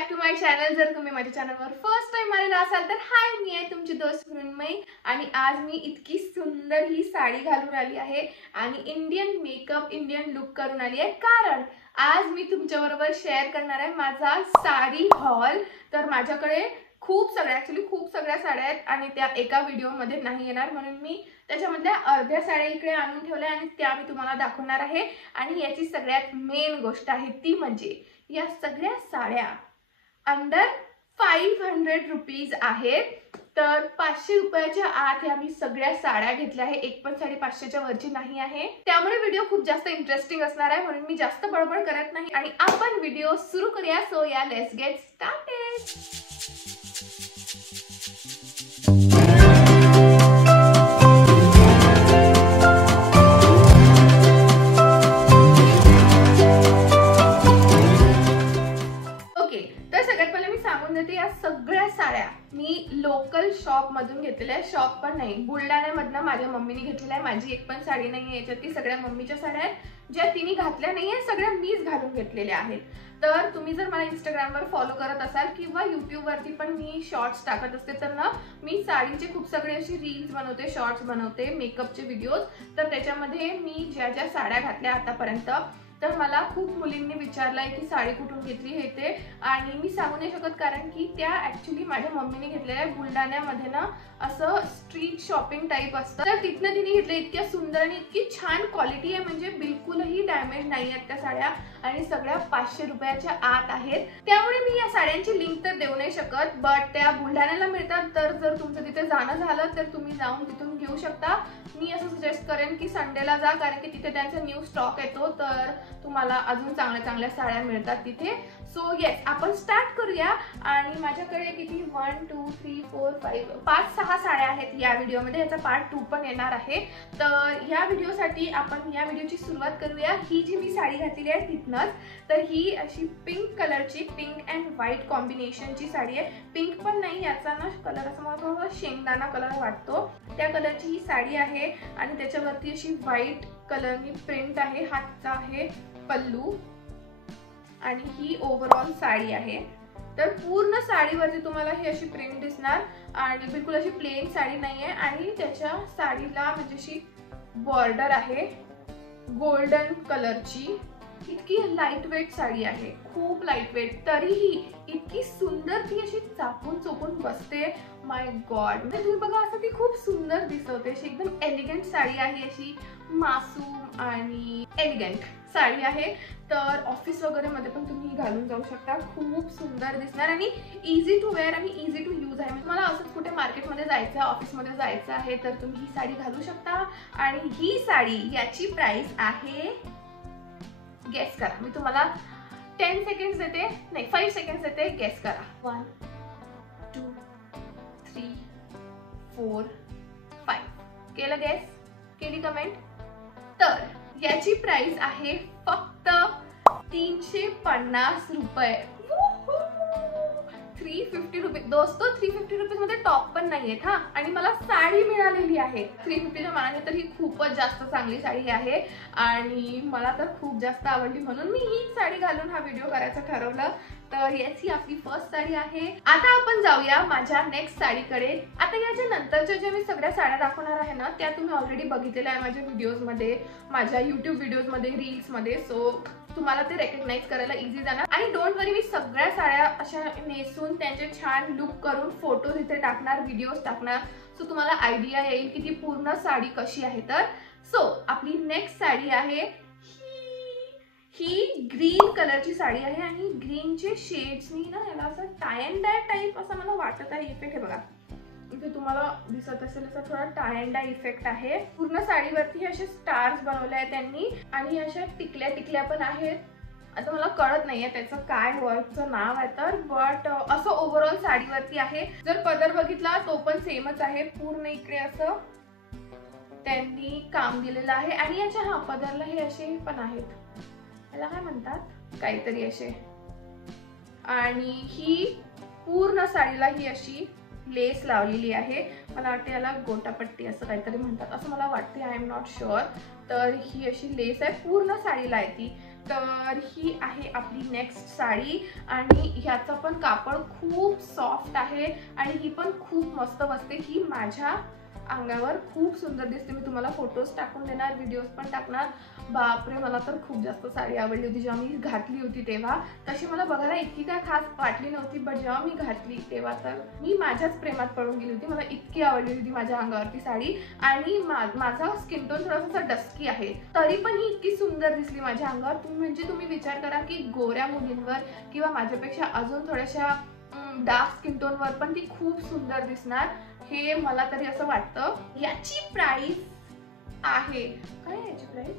Back to my channel. जर तुम्ही माझ्या चॅनलवर फर्स्ट टाइम आलेला असाल तर हाय, मी आहे तुमची दोस्त मृण्मयी आणि आज मी इतकी सुंदर ही साडी घालून आली आहे आणि इंडियन मेकअप, इंडियन लुक करून आली आहे, कारण आज मी तुमच्याबरोबर शेअर करणार आहे माझा साडी हॉल। तर माझ्याकडे खूप सगळ्या साड्या आहेत आणि त्या एका व्हिडिओमध्ये नाही येणार, म्हणून मी त्याच्यामधल्या अर्ध्या साड्या इकडे आणून ठेवल्या आणि त्या मी तुम्हाला दाखवणार आहे। आणि याची सगळ्यात मेन गोष्ट आहे ती म्हणजे या सगळ्या साड्या अंडर 500 रुपीज आहेत। तर 500 रुपयाच्या आत ह्या मी सगळ्या साड्या घेतल्या आहे, एक पण साडी 500च्या वरची नाही आहे। त्यामुळे व्हिडिओ खूप जास्त इंटरेस्टिंग असणार आहे, म्हणून मी जास्त बडबड करत नाही आणि आपण व्हिडिओ सुरू करूया। सो या लेट्स गेट स्टार्टेड। या सगळ्या साड्या मी लोकल शॉप मधून घेतलेल्या आहे, शॉप पण नाही, बुलढाण्यामधनं माझ्या मम्मीने घेतलेल्या आहे। माझी एक पण साडी नाही आहे याच्यात, ती सगळ्या मम्मीच्या साड्या आहेत ज्या तिने घातल्या नाहीये, सगळ्या मीच घालून घेतलेल्या आहेत। तर तुम्ही जर मला इंस्टाग्रामवर फॉलो करत असाल किंवा यूट्यूब वरती पण मी शॉर्ट्स टाकत असते तर ना मी साडीचे खूप सगळे अशी रील्स बनवते, शॉर्ट्स बनवते, मेकअपचे व्हिडिओज। तर त्याच्यामध्ये मी ज्या ज्या साड्या घातल्या आतापर्यंत तर मला खूप मुलींनी विचारलंय की साडी कुठून घेतली हे ते, आणि मी सांगू नाही शकत कारण की त्या ऍक्च्युली माझ्या मम्मीने घेतलेल्या आहे। बुलढाण्यामध्ये ना असं स्ट्रीट शॉपिंग टाइप असतं, तर तिथनं तिने घेतले। इतक्या सुंदर आणि इतकी छान क्वालिटी आहे, म्हणजे बिलकुलही डॅमेज नाही आहेत त्या साड्या आणि सगळ्या 500 रुपयाच्या आत आहेत। त्यामुळे मी या साड्यांची लिंक तर देऊ नाही शकत, बट त्या बुलढाण्याला मिळतात। तर जर तुमचं तिथे जाणं झालं तर तुम्ही जाऊन तिथून घेऊ शकता। मी असं सजेस्ट करेन की संडेला जा, कारण की तिथे त्यांचा न्यू स्टॉक येतो, तर तुम्हाला अजून चांगल्या साड्या मिळतात तिथे। सो येस, आपण स्टार्ट करूया। आणि माझ्याकडे किती 1 2 3 4 5 6 साड्या आहेत या व्हिडिओमध्ये, याचा पार्ट 2 पण येणार आहे। तर या व्हिडिओसाठी आपण या व्हिडिओची सुरुवात करूया ही जी मी साडी घातलेली आहे तिथनच। तर ही अशी पिंक कलरची, पिंक अँड व्हाईट कॉम्बिनेशनची साडी आहे। पिंक पण नाही, याचा ना कलर असं मला थोडा शेंगदाणा कलर वाटतो, त्या कलरची ही साडी आहे आणि त्याच्यावरती अशी व्हाईट कलरनी प्रिंट आहे, हातचा आहे पल्लू आणि ही ओव्हरऑल साडी आहे। तर पूर्ण साडीवरती तुम्हाला ही अशी प्रिंट दिसणार आणि बिलकुल अशी प्लेन साडी नाहीये। आणि त्याच्या साडीला म्हणजे अशी बॉर्डर आहे गोल्डन कलरची। इतकी लाईट वेट साडी आहे, खूप लाईट वेट, तरीही इतकी सुंदर ती अशी चापून चोपून बसते। माय गॉड, म्हणजे तुम्ही बघा असं ती खूप सुंदर दिसते, अशी एकदम एलिगंट साडी आहे, अशी मासूम आणि एलिगंट साडी आहे। तर ऑफिस वगैरे मध्ये पण तुम्ही घालून जाऊ शकता, खूप सुंदर दिसणार आणि इझी टू वेअर आणि इझी टू यूज आहे। तुम्हाला असंच कुठे मार्केटमध्ये जायचं, ऑफिसमध्ये जायचं आहे तर तुम्ही ही साडी घालू शकता। आणि ही साडी याची प्राइस आहे, गेस करा, मी तुम्हाला 10 सेकंड्स देते, नाही 5 सेकंड्स देते, गेस करा। 1 2 3 4 5 केलं गेस, केली कमेंट? तर याची प्राइस आहे फक्त 350 रुपये, 350 रुपये दोस्तों। 350 रुपीज मध्ये टॉप पण नाहीयेत हा, आणि मला साडी मिळालेली आहे 350च्या मानाने, तर ही खूपच जास्त चांगली साडी आहे आणि मला तर खूप जास्त आवडली, म्हणून मी ही साडी घालून हा व्हिडिओ करायचं ठरवलं। तर याची आपली फर्स्ट साडी आहे। आता आपण जाऊया माझ्या नेक्स्ट साडीकडे। आता याच्या नंतरच्या ज्या मी सगळ्या साड्या दाखवणार आहे ना त्या तुम्ही ऑलरेडी बघितलेल्या आहे माझ्या व्हिडिओज मध्ये, माझ्या युट्यूब व्हिडिओज मध्ये, रील्स मध्ये। सो तुम्हाला ते रेकग्नाइज करायला इझी जाणार। आणि डोंट वरी, मी सगळ्या साड्या अशा नेसून त्यांचे छान लुक करून फोटोज इथे टाकणार, व्हिडिओज टाकणार, सो तुम्हाला आयडिया येईल की ती पूर्ण साडी कशी आहे। तर सो आपली नेक्स्ट साडी आहे ही ग्रीन कलरची साडी आहे आणि ग्रीनचे शेड्सनी ना याला असं टाय अँड डाय टाइप असं मला वाटत आहे इफेक्ट। हे बघा इथे तुम्हाला दिसत असेल असा थोडा टाय अँड डाय इफेक्ट आहे। पूर्ण साडीवरती असे स्टार्स बनवले आहेत त्यांनी आणि अशा टिकल्या पण आहेत। आता मला कळत नाहीये त्याचं काय वर्कचं नाव आहे तर, बट असं ओव्हरऑल साडीवरती आहे। जर पदर बघितला तो पण सेमच आहे, पूर्ण इकडे असं त्यांनी काम दिलेलं आहे। आणि याच्या हा पदरला हे असे पण आहेत, याला काय म्हणतात काहीतरी असे। आणि ही पूर्ण साडीला ही अशी लेस लावलेली आहे, मला वाटते याला गोटापट्टी असं काहीतरी म्हणतात, असं मला वाटते, आय एम नॉट शुअर। तर ही अशी लेस आहे पूर्ण साडीला आहे ती। तर ही आहे आपली नेक्स्ट साडी आणि ह्याचं पण कापड खूप सॉफ्ट आहे आणि ही पण खूप मस्त बसते. ही माझ्या अंगावर खूप सुंदर दिसते. मी तुम्हाला फोटोज टाकून देणार, व्हिडिओज पण टाकणार. बापरे, मला तर खूप जास्त साडी आवडली होती जेव्हा मी घातली होती तेव्हा. तशी मला बघायला इतकी काय खास वाटली नव्हती, बट जेव्हा मी घातली तेव्हा तर मी माझ्याच प्रेमात पडून गेली होती. मला इतकी आवडली होती माझ्या अंगावरती साडी. आणि माझा स्किन टोन थोडासा डस्की आहे, तरी पण ही इतकी सुंदर दिसली माझ्या अंगावर. म्हणजे तुम्ही विचार करा की गोऱ्या मुलींवर किंवा माझ्यापेक्षा अजून थोड्याशा डार्क स्किन टोनवर पण ती खूप सुंदर दिसणार, हे मला तरी असं वाटतं. याची प्राइस आहे काय? याची प्राइस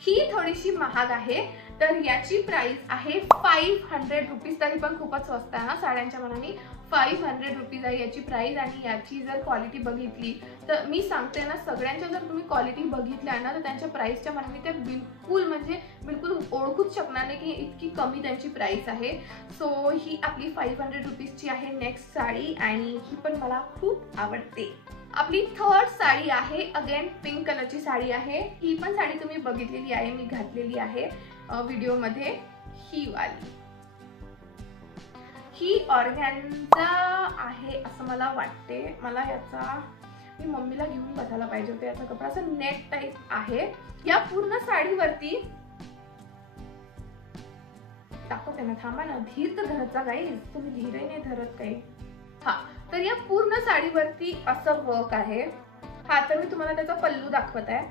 ही थोडीशी महाग आहे. तर याची प्राइस आहे 500 रुपीज. तरी पण खूपच स्वस्त आहे ना साड्यांच्या मनाने. 500 रुपीज आहे याची प्राइस. आणि याची जर क्वालिटी बघितली तर मी सांगते ना, सगळ्यांच्या जर तुम्ही क्वालिटी बघितल्या ना तर त्यांच्या प्राइसच्या मनाने ते बिलकुल ओळखूच शकणार नाही की इतकी कमी त्यांची प्राइस आहे. सो ही आपली 500 रुपीजची आहे नेक्स्ट साडी आणि ही पण मला खूप आवडते. आपली थर्ड साडी आहे, अगेन पिंक कलरची साडी आहे. ही पण साडी तुम्ही बघितलेली आहे, मी घातलेली आहे व्हिडिओमध्ये. ही वाली ही ऑर्गॅन्झा आहे असं मला वाटते. मला मी मम्मीला घेऊन बघायला पाहिजे होते. याचा कपडा असं नेट टाईप आहे. या पूर्ण साडीवरती दाखवते ना, थांबा ना, धीर तर धरत जा गाईज, तुम्ही धीरही नाही धरत काही. हा, तर या पूर्ण साडीवरती असं वर्क आहे. हा, तर मी तुम्हाला त्याचा पल्लू दाखवत आहे,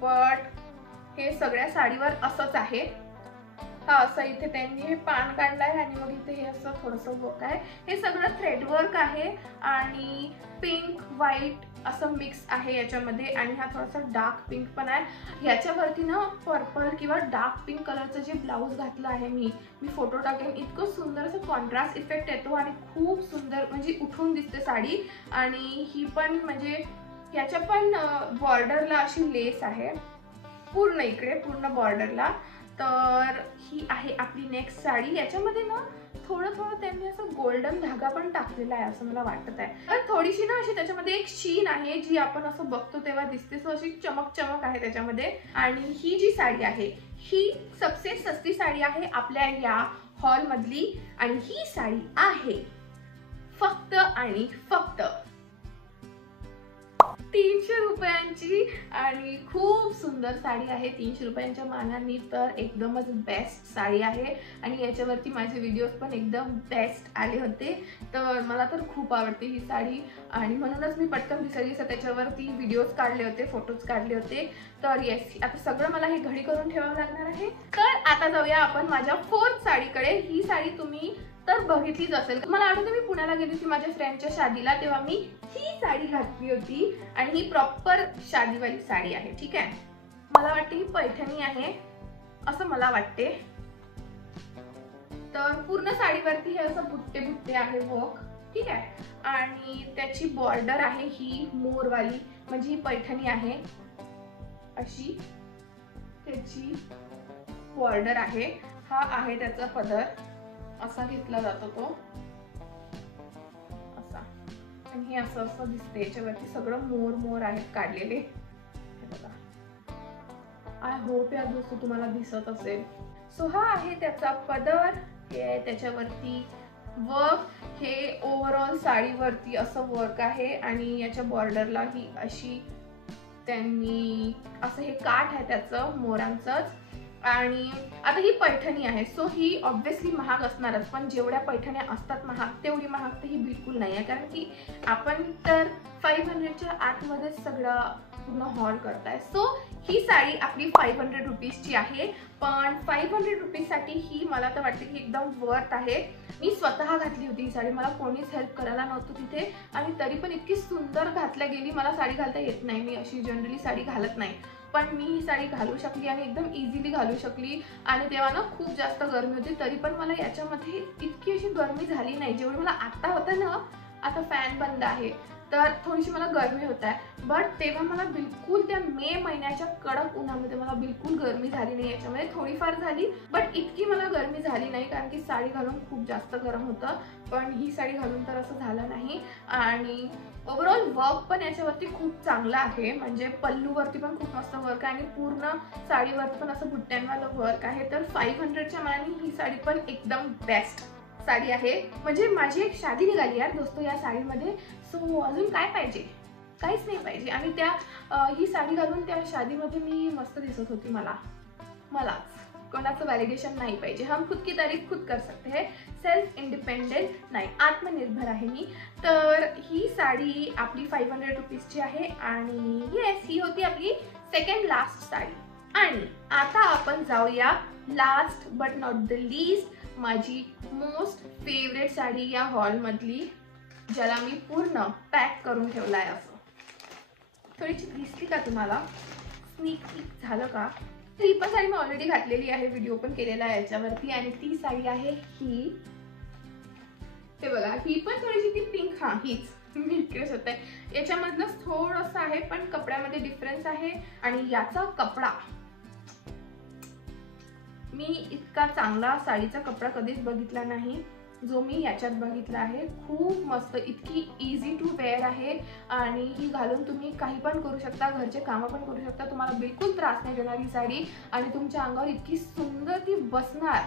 बट हे सगळ्या साडीवर असंच आहे. हा, असं इथे त्यांनी हे पान काढलंय आणि मग इथे हे असं थोडंसं वर्क आहे. हे सगळं थ्रेड वर्क आहे आणि पिंक व्हाईट असं मिक्स आहे याच्यामध्ये. आणि हा थोडासा डार्क पिंक पण आहे. ह्याच्यावरती ना पर्पल किंवा डार्क पिंक कलरचं जे ब्लाऊज घातलं आहे मी फोटो टाकेन. इतकं सुंदर असं कॉन्ट्रास्ट इफेक्ट येतो आणि खूप सुंदर म्हणजे उठून दिसते साडी. आणि ही पण म्हणजे याच्या पण बॉर्डरला अशी लेस आहे पूर्ण इकडे, पूर्ण बॉर्डरला. तर ही आहे आपली नेक्स्ट साडी. याच्यामध्ये ना थोडं त्यांनी असं गोल्डन धागा पण टाकलेला आहे असं मला वाटत आहे. तर थोडीशी ना अशी त्याच्यामध्ये एक शीन आहे जी आपण असं बघतो तेव्हा दिसते. सो अशी चमक आहे त्याच्यामध्ये. आणि ही जी साडी आहे ही सबसे सस्ती साडी आहे आपल्या या हॉल मधली. आणि ही साडी आहे फक्त आणि फक्त 300 रुपयांची. आणि खूप सुंदर साडी आहे. 300 रुपयांच्या मानाने तर एकदमच बेस्ट साडी आहे. आणि याच्यावरती माझे व्हिडिओज पण एकदम बेस्ट आले होते. तर मला तर खूप आवडते ही साडी आणि म्हणूनच मी पटकन विसरली त्याच्यावरती व्हिडिओज काढले होते, फोटोज काढले होते. तर येस, आता सगळं मला हे घडी करून ठेवावं लागणार आहे. तर आता जाऊया आपण माझ्या फोर्थ साडीकडे. ही साडी तुम्ही तर बघितलीच असेल. मला आठवते मी पुण्याला गेली होती माझ्या फ्रेंडच्या शादीला, तेव्हा मी ही साडी घातली होती. आणि ही प्रॉपर शादीवाली साडी आहे. ठीक आहे, मला वाटते ही पैठणी आहे असं मला वाटते. तर पूर्ण साडीवरती हे असं बुट्टे आहे वर्क. ठीक आहे, आणि त्याची बॉर्डर आहे ही मोरवाली, म्हणजे ही पैठणी आहे अशी त्याची बॉर्डर आहे. हा आहे त्याचा पदर, असा घेतला जातो तो असा. आणि हे असं असं दिसते. याच्यावरती सगळं मोर आहेत काढलेले. हे बघा, आय होप या दोस्त तुम्हाला दिसत असेल. सो हा आहे त्याचा पदर. हे आहे त्याच्यावरती वर्क. हे ओव्हरऑल साडीवरती असं वर्क आहे. आणि याच्या बॉर्डरला ही अशी त्यांनी असं हे काठ आहे त्याचं मोरांचंच. आणि आता ही पैठणी आहे, सो ही ऑब्व्हियसली महाग असणारच. पण जेवढ्या पैठण्या असतात महाग तेवढी महाग तर ही बिलकुल नाही आहे. कारण की आपण तर 500च्या आतमध्ये सगळं पूर्ण हॉल करताय. सो ही साडी आपली 500 रुपीजची आहे. पण 500 रुपीजसाठी ही मला तर वाटते की एकदम वर्थ आहे. मी स्वतः घातली होती ही साडी, मला कोणीच हेल्प करायला नव्हतं तिथे. आणि तरी पण इतकी सुंदर घातल्या गेली. मला साडी घालता येत नाही, मी अशी जनरली साडी घालत नाही, पण मी ही साडी घालू शकली आणि एकदम इझिली घालू शकली. आणि तेव्हा ना खूप जास्त गरमी होती, तरी पण मला याच्यामध्ये इतकी अशी गरमी झाली नाही जेवढी मला आता होतं ना. आता फॅन बंद आहे तर थोडीशी मला गरमी होत आहे. बट तेव्हा मला बिलकुल त्या मे महिन्याच्या कडक उन्हामध्ये मला बिलकुल गरमी झाली नाही. याच्यामध्ये थोडीफार झाली बट इतकी मला गरमी झाली नाही, कारण की साडी घालून खूप जास्त गरम होतं. पण ही साडी घालून तर असं झालं नाही. आणि ओव्हरऑल वर्क पण याच्यावरती खूप चांगला आहे, म्हणजे पल्लूवरती पण खूप मस्त वर्क आहे आणि पूर्ण साडीवरती पण असं बुट्ट्यांवालं वर्क आहे. तर 500च्या मानाने ही साडी पण एकदम बेस्ट साडी आहे. म्हणजे माझी एक शादी निघाली यार दोस्तो या साडीमध्ये. सो अजून काय पाहिजे, काहीच नाही पाहिजे. आणि त्या ही साडी घालून त्या शादीमध्ये मी मस्त दिसत होती. मलाच कोणाचं व्हॅलिडेशन नाही पाहिजे. हम खुद की तारीफ खुद कर सकते हैं. सेल्फ इंडिपेंडेंट नाही, आत्मनिर्भर आहे मी. तर ही साडी आपली 500 रुपीजची आहे. आणि येस, ही होती आपली सेकंड लास्ट साडी. आणि आता आपण जाऊया last but not the least, माझी मोस्ट फेवरेट साडी या हॉल मधली, ज्याला मी पूर्ण पॅक करून ठेवलाय. असं थोडीशी दिसली का तुम्हाला, स्नीक पीक झालं का? ही पण साडी मी ऑलरेडी घातलेली आहे, व्हिडिओ पण केलेला आहे याच्यावरती. आणि ती साडी आहे ही, हे बघा, ही पण थोडीशी ती पिंक, हा हीच मी इकडेच होते. याच्यामधलं थोडंसं आहे पण कपड्यामध्ये डिफरन्स आहे. आणि याचा कपडा, मी इतका चांगला साडीचा कपडा कधीच बघितला नाही जो मी याच्यात बघितला आहे. खूप मस्त, इतकी इझी टू वेअर आहे. आणि ही घालून तुम्ही काही पण करू शकता, घरचे कामं पण करू शकता. तुम्हाला बिलकुल त्रास नाही देणार ही साडी. आणि तुमच्या अंगावर इतकी सुंदर ती बसणार,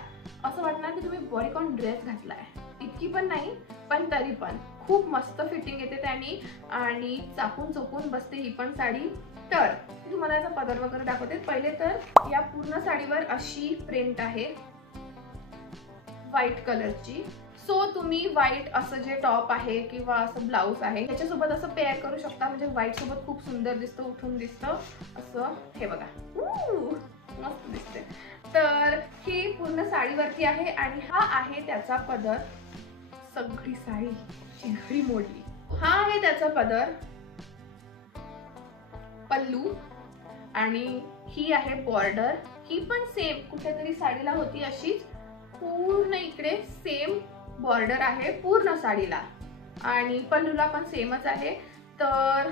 असं वाटणार की तुम्ही बॉडीकॉन ड्रेस घातलाय. इतकी पण नाही पण तरी पण खूप मस्त फिटिंग येते त्यानी. आणि चापून चोपून बसते ही पण साडी. तर तुम्हाला याचा पदर वगैरे दाखवते. पहिले तर या पूर्ण साडीवर अशी प्रिंट आहे व्हाईट कलरची. सो तुम्ही व्हाईट असं जे टॉप आहे किंवा असं ब्लाऊज आहे त्याच्यासोबत असं पेअर करू शकता. म्हणजे व्हाईट सोबत खूप सुंदर दिसतं, उठून दिसतं असं. हे बघा, मस्त दिसते. तर ही पूर्ण साडीवरती आहे. आणि हा आहे त्याचा पदर. सगळी साडी चिघडी मोडली. हा आहे त्याचा पदर, पल्लू. आणि ही आहे बॉर्डर. ही पण सेम कुठल्या तरी साडीला होती अशीच, पूर्ण इकडे सेम बॉर्डर आहे पूर्ण साडीला. आणि पल्लूला पण सेमच आहे. तर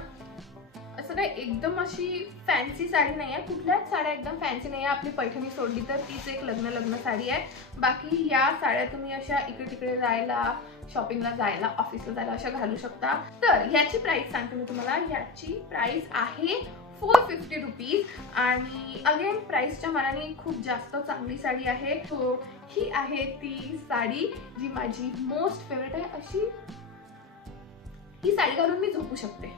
असं काही एकदम अशी फॅन्सी साडी नाही आहे. कुठल्याच साड्या एकदम फॅन्सी नाही आहे. आपली पैठणी सोडली तर तीच एक लग्न साडी आहे. बाकी या साड्या तुम्ही अशा इकडे तिकडे जायला, शॉपिंगला जायला, ऑफिसला जायला अशा घालू शकता. तर याची प्राइस सांगते मी तुम्हाला. याची प्राइस आहे 450 रुपीज. आणि अगेन प्राइसच्या मानाने खूप जास्त चांगली साडी आहे. सो ही आहे ती साडी जी माझी मोस्ट फेवरेट आहे. अशी ही साडी घालून मी झोपू शकते,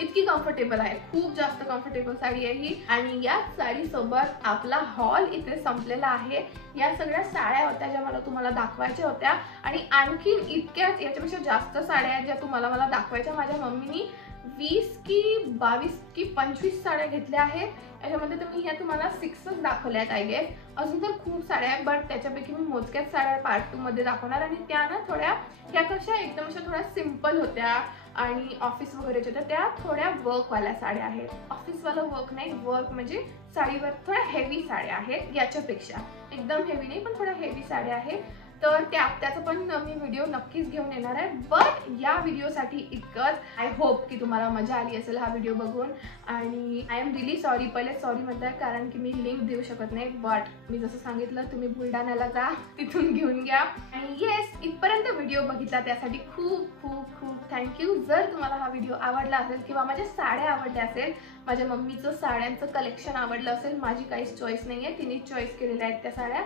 इतकी कम्फर्टेबल आहे. खूप जास्त कम्फर्टेबल साडी आहे ही. आणि या साडी सोबत आपला हॉल इथे संपलेला आहे. या सगळ्या साड्या होत्या ज्या मला तुम्हाला दाखवायच्या होत्या. आणि आणखी इतक्याच याच्यापेक्षा जास्त साड्या आहेत ज्या मला दाखवायच्या. माझ्या मम्मीनी 20 की 22 की 25 साड्या घेतल्या आहेत. याच्यामध्ये तर मी ह्या तुम्हाला 6च दाखवल्यात आय गेस. अजून तर खूप साड्या आहेत बट त्याच्यापैकी मी मोजक्याच साड्या पार्ट 2 मध्ये दाखवणार. आणि त्या ना थोड्या, ह्या कशा एकदम अशा थोड्या सिम्पल होत्या आणि ऑफिस वगैरेच्या होत्या. त्या थोड्या वर्कवाल्या साड्या आहेत. ऑफिसवाला वर्क नाही, वर्क म्हणजे साडीवर थोड्या हेवी साड्या आहेत. याच्यापेक्षा एकदम हेवी नाही पण थोड्या हेवी साड्या आहेत. तर त्याचा पण मी व्हिडिओ नक्कीच घेऊन येणार आहे. बट या व्हिडिओसाठी इतकंच. आय होप की तुम्हाला मजा आली असेल हा व्हिडिओ बघून. आणि आय एम रिली सॉरी, पहिले सॉरी म्हणताय कारण की मी लिंक देऊ शकत नाही. बट मी जसं सांगितलं, तुम्ही बुलढाण्याला जा, तिथून घेऊन घ्या. आणि येस, इथपर्यंत व्हिडिओ बघितला त्यासाठी खूप खूप खूप थँक्यू. जर तुम्हाला हा व्हिडिओ आवडला असेल किंवा माझ्या साड्या आवडल्या असेल, माझ्या मम्मीचं साड्यांचं कलेक्शन आवडलं असेल, माझी काहीच चॉईस नाही आहे, तिने चॉईस केलेल्या आहेत त्या साड्या,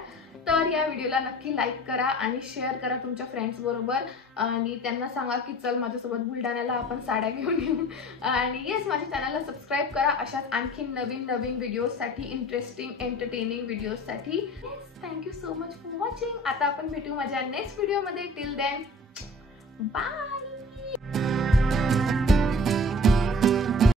तर या व्हिडिओला नक्की लाईक करा आणि शेअर करा तुमच्या फ्रेंड्स बरोबर. आणि त्यांना सांगा की चल माझ्यासोबत बुलढाण्याला आपण साड्या घेऊन येऊ. आणि येस, माझ्या चॅनलला सबस्क्राईब करा अशाच आणखी नवीन व्हिडिओजसाठी, इंटरेस्टिंग एंटरटेनिंग व्हिडिओजसाठी. Yes, thank you so much for watching. आता आपण भेटू माझ्या नेक्स्ट व्हिडिओमध्ये. Till then, bye.